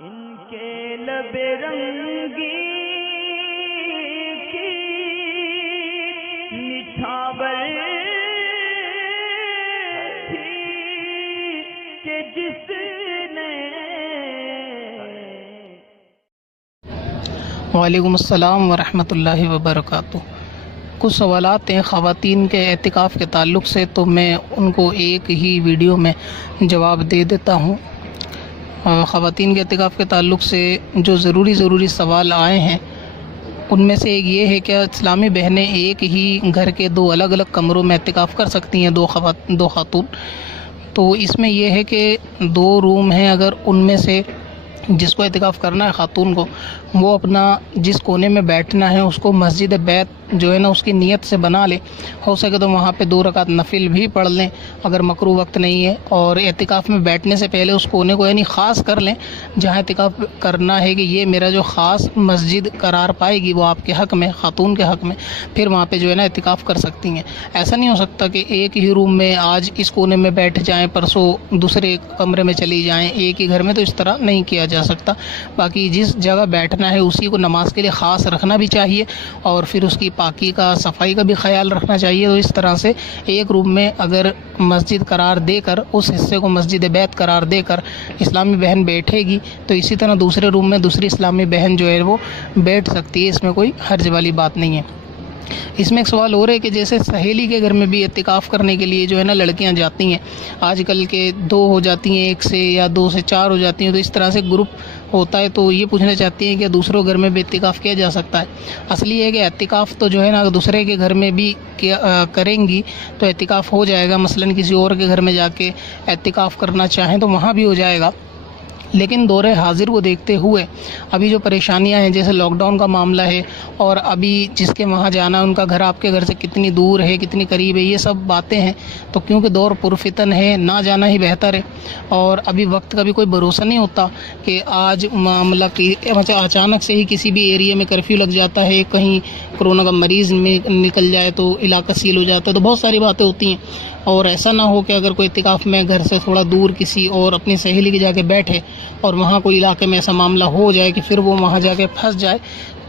ان کے لب رنگی کی نچھاور تھی کہ جس نے وعلیکم السلام ورحمۃ اللہ وبرکاتہ۔ کچھ سوالات ہیں خواتین کے اعتکاف کے تعلق سے، تو میں ان کو ایک ہی ویڈیو میں جواب دے دیتا ہوں۔ خواتین کے اعتکاف کے تعلق سے جو ضروری سوال آئے ہیں ان میں سے ایک یہ ہے کہ اسلامی بہنیں ایک ہی گھر کے دو الگ الگ کمروں میں اعتکاف کر سکتی ہیں، دو خاتون؟ تو اس میں یہ ہے کہ دو روم ہیں، اگر ان میں سے جس کو اعتکاف کرنا ہے خاتون کو، وہ اپنا جس کونے میں بیٹھنا ہے اس کو مسجد بیت جو ہے نا اس کی نیت سے بنا لے، ہو سکے تو وہاں پہ 2 رکعت نفل بھی پڑھ لیں اگر مکروہ وقت نہیں ہے، اور اعتکاف میں بیٹھنے سے پہلے اس کونے کو یعنی خاص کر لیں جہاں اعتکاف کرنا ہے کہ یہ میرا جو خاص مسجد قرار پائے گی وہ آپ کے حق میں، خاتون کے حق میں، پھر وہاں پہ جو ہے نا اعتکاف کر سکتی ہیں۔ ایسا نہیں ہو سکتا کہ ایک ہی روم میں آج اس کونے میں بیٹھ جائیں، پرسوں دوسرے کمرے میں چلی جائیں، ایک ہی گھر میں، تو اس طرح نہیں کیا جا سکتا۔ باقی جس جگہ بیٹھنا ہے اسی کو نماز کے لیے خاص رکھنا بھی چاہیے، اور پھر اس کی پاکی کا، صفائی کا بھی خیال رکھنا چاہیے۔ تو اس طرح سے ایک روم میں اگر مسجد قرار دے کر اس حصے کو مسجد بیت قرار دے کر اسلامی بہن بیٹھے گی، تو اسی طرح دوسرے روم میں دوسری اسلامی بہن جو ہے وہ بیٹھ سکتی ہے، اس میں کوئی حرج والی بات نہیں ہے۔ اس میں ایک سوال اور ہے کہ جیسے سہیلی کے گھر میں بھی اعتکاف کرنے کے لیے جو ہے نا لڑکیاں جاتی ہیں، آج کل کے 2 ہو جاتی ہیں، 1 سے یا 2 سے 4 ہو جاتی ہیں، تو اس طرح سے گروپ ہوتا ہے، تو یہ پوچھنا چاہتی ہیں کہ دوسروں گھر میں بھی اعتکاف کیا جا سکتا ہے؟ اصل یہ ہے کہ اعتکاف تو جو ہے نا اگر دوسرے کے گھر میں بھی کریں گی تو اعتکاف ہو جائے گا، مثلا کسی اور کے گھر میں جا کے اعتکاف کرنا چاہیں تو وہاں بھی ہو جائے گا، لیکن دور حاضر کو دیکھتے ہوئے ابھی جو پریشانیاں ہیں جیسے لاک ڈاؤن کا معاملہ ہے، اور ابھی جس کے وہاں جانا ہے ان کا گھر آپ کے گھر سے کتنی دور ہے کتنی قریب ہے، یہ سب باتیں ہیں، تو کیونکہ دور پرفتن ہے نہ جانا ہی بہتر ہے، اور ابھی وقت کا بھی کوئی بھروسہ نہیں ہوتا کہ آج معاملہ اچانک سے ہی کسی بھی ایریے میں کرفیو لگ جاتا ہے، کہیں کرونا کا مریض نکل جائے تو علاقہ سیل ہو جاتا ہے، تو بہت ساری باتیں ہوتی ہیں، اور ایسا نہ ہو کہ اگر کوئی اعتکاف میں گھر سے تھوڑا دور کسی اور اپنی سہیلی کے جا کے بیٹھے اور وہاں کوئی علاقے میں ایسا معاملہ ہو جائے کہ پھر وہ وہاں جا کے پھنس جائے،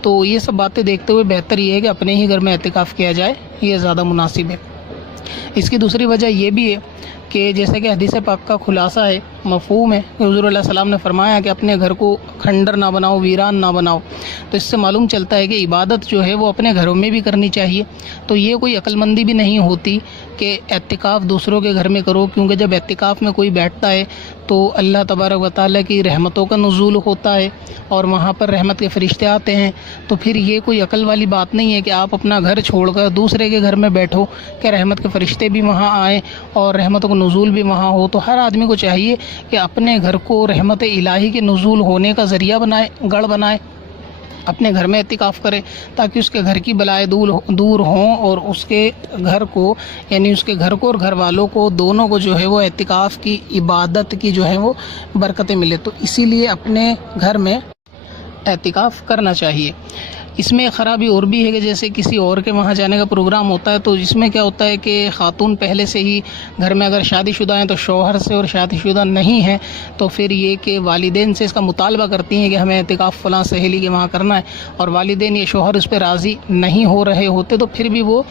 تو یہ سب باتیں دیکھتے ہوئے بہتر یہ ہے کہ اپنے ہی گھر میں اعتکاف کیا جائے، یہ زیادہ مناسب ہے۔ اس کی دوسری وجہ یہ بھی ہے کہ جیسے کہ حدیث پاک کا خلاصہ ہے، مفہوم ہے کہ حضور علیہ السلام نے فرمایا کہ اپنے گھر کو کھنڈر نہ بناؤ، ویران نہ بناؤ، تو اس سے معلوم چلتا ہے کہ عبادت جو ہے وہ اپنے گھروں میں بھی کرنی چاہیے۔ تو یہ کوئی عقل مندی بھی نہیں ہوتی کہ اعتکاف دوسروں کے گھر میں کرو، کیونکہ جب اعتکاف میں کوئی بیٹھتا ہے تو اللہ تبارک و تعالیٰ کی رحمتوں کا نزول ہوتا ہے، اور وہاں پر رحمت کے فرشتے آتے ہیں، تو پھر یہ کوئی عقل والی بات نہیں ہے کہ آپ اپنا گھر چھوڑ کر دوسرے کے گھر میں بیٹھو کہ رحمت کے فرشتے بھی وہاں آئیں اور رحمتوں کا نزول بھی وہاں ہو۔ تو ہر آدمی کو چاہیے کہ اپنے گھر کو رحمت الہی کے نزول ہونے کا ذریعہ بنائے، گڑھ بنائے، اپنے گھر میں اعتکاف کرے تاکہ اس کے گھر کی بلائیں دور ہوں، اور اس کے گھر کو یعنی اس کے گھر کو اور گھر والوں کو دونوں کو جو ہے وہ اعتکاف کی عبادت کی جو ہے وہ برکتیں ملے۔ تو اسی لیے اپنے گھر میں اعتکاف کرنا چاہیے۔ اس میں خرابی اور بھی ہے کہ جیسے کسی اور کے وہاں جانے کا پروگرام ہوتا ہے، تو اس میں کیا ہوتا ہے کہ خاتون پہلے سے ہی گھر میں اگر شادی شدہ ہیں تو شوہر سے، اور شادی شدہ نہیں ہیں تو پھر یہ کہ والدین سے اس کا مطالبہ کرتی ہیں کہ ہمیں اعتکاف فلاں سہیلی کے وہاں کرنا ہے، اور والدین یا شوہر اس پہ راضی نہیں ہو رہے ہوتے، تو پھر بھی وہ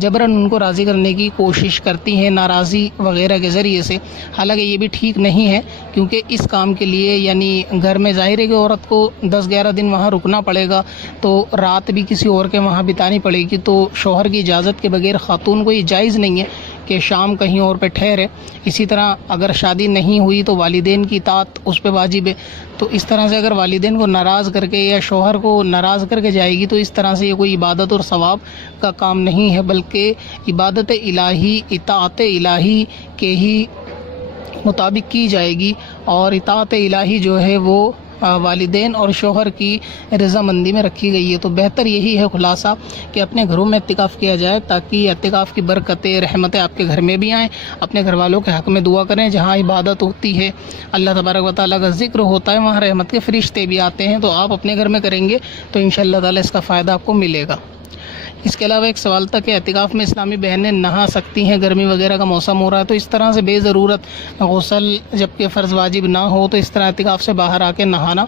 جبراً ان کو راضی کرنے کی کوشش کرتی ہیں ناراضی وغیرہ کے ذریعے سے۔ حالانکہ یہ بھی ٹھیک نہیں ہے، کیونکہ اس کام کے لیے یعنی گھر میں ظاہر ہے کہ عورت کو 10-11 دن وہاں رکنا پڑے گا، تو رات بھی کسی اور کے وہاں بتانی پڑے گی، تو شوہر کی اجازت کے بغیر خاتون کو یہ جائز نہیں ہے کہ شام کہیں اور پہ ٹھہرے۔ اسی طرح اگر شادی نہیں ہوئی تو والدین کی اطاعت اس پہ واجب ہے، تو اس طرح سے اگر والدین کو ناراض کر کے یا شوہر کو ناراض کر کے جائے گی تو اس طرح سے یہ کوئی عبادت اور ثواب کا کام نہیں ہے، بلکہ عبادت الہی، اطاعت الہی کے ہی مطابق کی جائے گی، اور اطاعت الہی جو ہے وہ والدین اور شوہر کی رضامندی میں رکھی گئی ہے۔ تو بہتر یہی ہے خلاصہ کہ اپنے گھروں میں اعتکاف کیا جائے تاکہ اعتکاف کی برکتیں، رحمتیں آپ کے گھر میں بھی آئیں۔ اپنے گھر والوں کے حق میں دعا کریں، جہاں عبادت ہوتی ہے، اللہ تبارک و تعالیٰ کا ذکر ہوتا ہے، وہاں رحمت کے فرشتے بھی آتے ہیں، تو آپ اپنے گھر میں کریں گے تو انشاءاللہ تعالیٰ اس کا فائدہ آپ کو ملے گا۔ اس کے علاوہ ایک سوال تھا کہ اعتکاف میں اسلامی بہنیں نہا سکتی ہیں؟ گرمی وغیرہ کا موسم ہو رہا ہے تو اس طرح سے بے ضرورت غسل جبکہ فرض واجب نہ ہو تو اس طرح اعتکاف سے باہر آ کے نہانا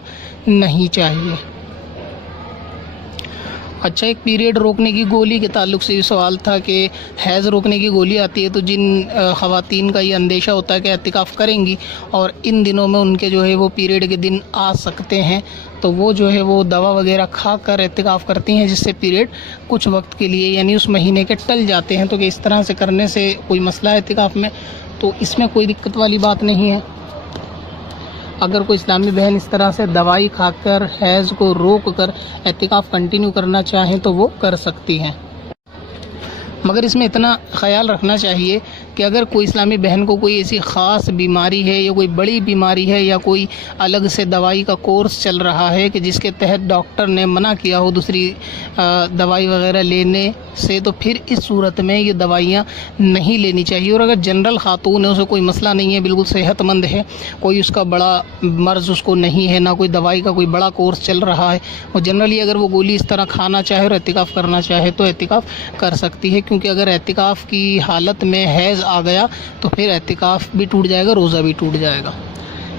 نہیں چاہیے۔ اچھا، ایک پیریڈ روکنے کی گولی کے تعلق سے یہ سوال تھا کہ حیض روکنے کی گولی آتی ہے تو جن خواتین کا یہ اندیشہ ہوتا ہے کہ اعتکاف کریں گی اور ان دنوں میں ان کے جو ہے وہ پیریڈ کے دن آ سکتے ہیں تو وہ جو ہے وہ دوا وغیرہ کھا کر اعتکاف کرتی ہیں جس سے پیریڈ کچھ وقت کے لیے یعنی اس مہینے کے ٹل جاتے ہیں، تو کہ اس طرح سے کرنے سے کوئی مسئلہ ہے اعتکاف میں؟ تو اس میں کوئی دقت والی بات نہیں ہے۔ اگر کوئی اسلامی بہن اس طرح سے دوائی کھا کر حیض کو روک کر اعتکاف کنٹینیو کرنا چاہیں تو وہ کر سکتی ہیں، مگر اس میں اتنا خیال رکھنا چاہیے کہ اگر کوئی اسلامی بہن کو کوئی ایسی خاص بیماری ہے یا کوئی بڑی بیماری ہے یا کوئی الگ سے دوائی کا کورس چل رہا ہے کہ جس کے تحت ڈاکٹر نے منع کیا ہو دوسری دوائی وغیرہ لینے سے، تو پھر اس صورت میں یہ دوائیاں نہیں لینی چاہیے۔ اور اگر جنرل خاتون ہے، اسے کوئی مسئلہ نہیں ہے، بالکل صحت مند ہے، کوئی اس کا بڑا مرض اس کو نہیں ہے، نہ کوئی دوائی کا کوئی بڑا کورس چل رہا ہے، وہ جنرلی اگر وہ گولی اس طرح کھانا چاہے اور اعتکاف کرنا چاہے تو اعتکاف کر سکتی ہے، کیونکہ اگر اعتکاف کی حالت میں حیض آ گیا تو پھر اعتکاف بھی ٹوٹ جائے گا، روزہ بھی ٹوٹ جائے گا۔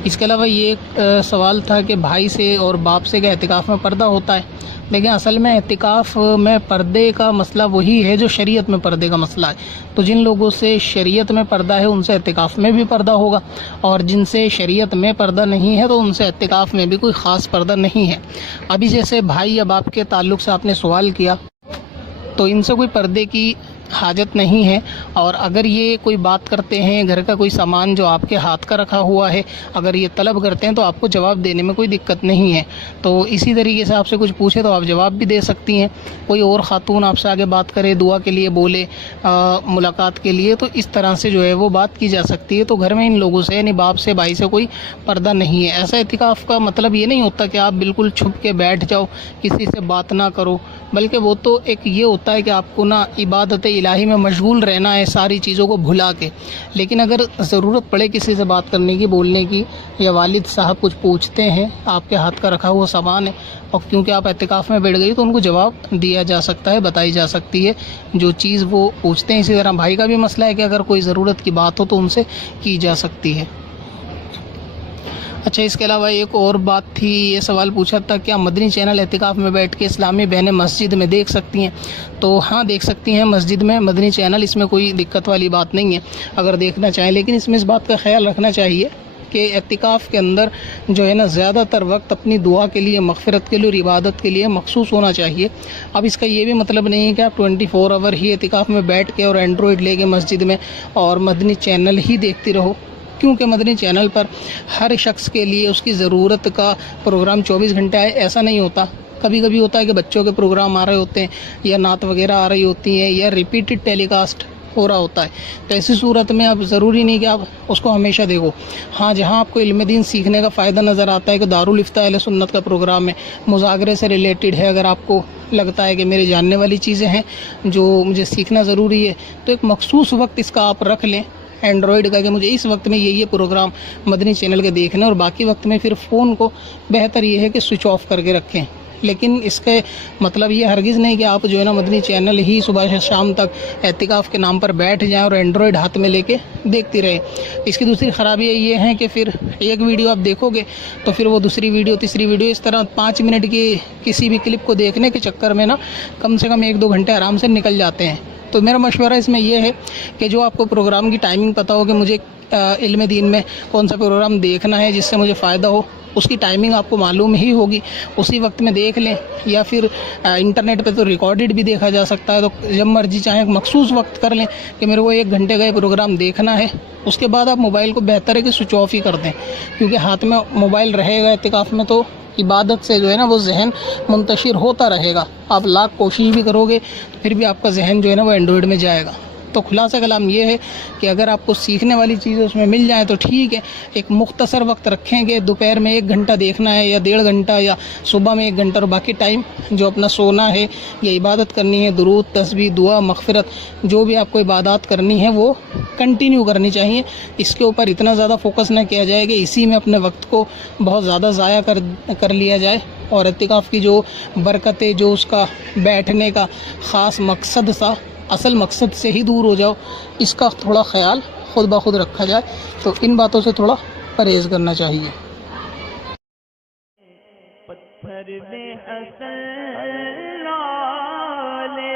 اس کے علاوہ یہ ایک سوال تھا کہ بھائی سے اور باپ سے کہ اعتکاف میں پردہ ہوتا ہے۔ لیکن اصل میں اعتکاف میں پردے کا مسئلہ وہی ہے جو شریعت میں پردے کا مسئلہ ہے، تو جن لوگوں سے شریعت میں پردہ ہے ان سے اعتکاف میں بھی پردہ ہوگا، اور جن سے شریعت میں پردہ نہیں ہے تو ان سے اعتکاف میں بھی کوئی خاص پردہ نہیں ہے۔ ابھی جیسے بھائی یا باپ کے تعلق سے آپ نے سوال کیا تو ان سے کوئی پردے کی حاجت نہیں ہے، اور اگر یہ کوئی بات کرتے ہیں گھر کا کوئی سامان جو آپ کے ہاتھ کا رکھا ہوا ہے اگر یہ طلب کرتے ہیں تو آپ کو جواب دینے میں کوئی دقت نہیں ہے۔ تو اسی طریقے سے آپ سے کچھ پوچھے تو آپ جواب بھی دے سکتی ہیں، کوئی اور خاتون آپ سے آگے بات کرے، دعا کے لیے بولے، ملاقات کے لیے، تو اس طرح سے جو ہے وہ بات کی جا سکتی ہے۔ تو گھر میں ان لوگوں سے یعنی باپ سے بھائی سے کوئی پردہ نہیں ہے۔ ایسا اعتکاف کا مطلب یہ نہیں ہوتا کہ آپ بالکل چھپ کے بیٹھ جاؤ، کسی سے بات نہ کرو، بلکہ وہ تو ایک یہ ہوتا ہے کہ آپ کو نا عبادت الہی میں مشغول رہنا ہے ساری چیزوں کو بھلا کے۔ لیکن اگر ضرورت پڑے کسی سے بات کرنے کی، بولنے کی، یا والد صاحب کچھ پوچھتے ہیں، آپ کے ہاتھ کا رکھا ہوا سامان ہے اور کیونکہ آپ اعتکاف میں بیٹھ گئی تو ان کو جواب دیا جا سکتا ہے، بتائی جا سکتی ہے جو چیز وہ پوچھتے ہیں۔ اسی طرح بھائی کا بھی مسئلہ ہے کہ اگر کوئی ضرورت کی بات ہو تو ان سے کی جا سکتی ہے۔ اچھا، اس کے علاوہ ایک اور بات تھی، یہ سوال پوچھا تھا کیا مدنی چینل اعتکاف میں بیٹھ کے اسلامی بہنیں مسجد میں دیکھ سکتی ہیں؟ تو ہاں، دیکھ سکتی ہیں مسجد میں مدنی چینل، اس میں کوئی دقت والی بات نہیں ہے اگر دیکھنا چاہیں، لیکن اس میں اس بات کا خیال رکھنا چاہیے کہ اعتکاف کے اندر جو ہے نا زیادہ تر وقت اپنی دعا کے لیے، مغفرت کے لیے اور عبادت کے لیے مخصوص ہونا چاہیے۔ اب اس کا یہ بھی مطلب نہیں ہے کہ آپ 24 آور ہی اعتکاف میں بیٹھ کے اور اینڈرائڈ لے کے مسجد میں اور مدنی چینل ہی دیکھتی رہو، کیونکہ مدنی چینل پر ہر شخص کے لیے اس کی ضرورت کا پروگرام 24 گھنٹے آئے ایسا نہیں ہوتا۔ کبھی کبھی ہوتا ہے کہ بچوں کے پروگرام آ رہے ہوتے ہیں یا نعت وغیرہ آ رہی ہوتی ہیں یا ریپیٹڈ ٹیلی کاسٹ ہو رہا ہوتا ہے، تو ایسی صورت میں اب ضروری نہیں کہ آپ اس کو ہمیشہ دیکھو۔ ہاں، جہاں آپ کو علم دین سیکھنے کا فائدہ نظر آتا ہے کہ دارالافتاء اہل سنت کا پروگرام ہے، مذاکرے سے ریلیٹڈ ہے، اگر آپ کو لگتا ہے کہ میرے جاننے والی چیزیں ہیں جو مجھے سیکھنا ضروری ہے تو ایک مخصوص وقت اس کا آپ رکھ لیں اینڈرائڈ کا کہ مجھے اس وقت میں یہ پروگرام مدنی چینل کے دیکھنا، اور باقی وقت میں پھر فون کو بہتر یہ ہے کہ سوئچ آف کر کے رکھیں۔ لیکن اس کے مطلب یہ ہرگز نہیں کہ آپ جو ہے نا مدنی چینل ہی صبح سے شام تک اعتکاف کے نام پر بیٹھ جائیں اور اینڈرائڈ ہاتھ میں لے کے دیکھتی رہیں۔ اس کی دوسری خرابی یہ ہے کہ پھر ایک ویڈیو آپ دیکھو گے تو پھر وہ دوسری ویڈیو، تیسری ویڈیو، اس طرح 5 منٹ کی کسی بھی کلپ کو دیکھنے کے چکر میں نا کم سے کم 1-2 گھنٹے آرام سے نکل جاتے ہیں۔ تو میرا مشورہ اس میں یہ ہے کہ جو آپ کو پروگرام کی ٹائمنگ پتہ ہو کہ مجھے علم دین میں کون سا پروگرام دیکھنا ہے جس سے مجھے فائدہ ہو، اس کی ٹائمنگ آپ کو معلوم ہی ہوگی، اسی وقت میں دیکھ لیں، یا پھر انٹرنیٹ پہ تو ریکارڈڈ بھی دیکھا جا سکتا ہے، تو جب مرضی چاہیں مخصوص وقت کر لیں کہ میرے کو 1 گھنٹے کا یہ پروگرام دیکھنا ہے، اس کے بعد آپ موبائل کو بہتر ہے کہ سوئچ آف ہی کر دیں، کیونکہ ہاتھ میں موبائل رہے گا اعتکاف میں تو عبادت سے جو ہے نا وہ ذہن منتشر ہوتا رہے گا، آپ لاکھ کوشش بھی کرو گے تو پھر بھی آپ کا ذہن جو ہے نا وہ اینڈرائڈ میں جائے گا۔ تو خلاصہ کلام یہ ہے کہ اگر آپ کو سیکھنے والی چیزیں اس میں مل جائیں تو ٹھیک ہے، ایک مختصر وقت رکھیں گے، دوپہر میں 1 گھنٹہ دیکھنا ہے یا 1.5 گھنٹہ، یا صبح میں 1 گھنٹہ، اور باقی ٹائم جو اپنا سونا ہے یا عبادت کرنی ہے، درود، تسبیح، دعا، مغفرت، جو بھی آپ کو عبادات کرنی ہے وہ کنٹینیو کرنی چاہیے۔ اس کے اوپر اتنا زیادہ فوکس نہ کیا جائے کہ اسی میں اپنے وقت کو بہت زیادہ ضائع کر لیا جائے، اور اعتکاف کی جو برکتیں، جو اس کا بیٹھنے کا خاص مقصد تھا، اصل مقصد سے ہی دور ہو جاؤ، اس کا تھوڑا خیال خود بخود رکھا جائے، تو ان باتوں سے تھوڑا پرہیز کرنا چاہیے۔ پتھر میں اصل لالے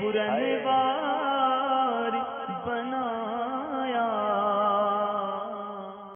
پرن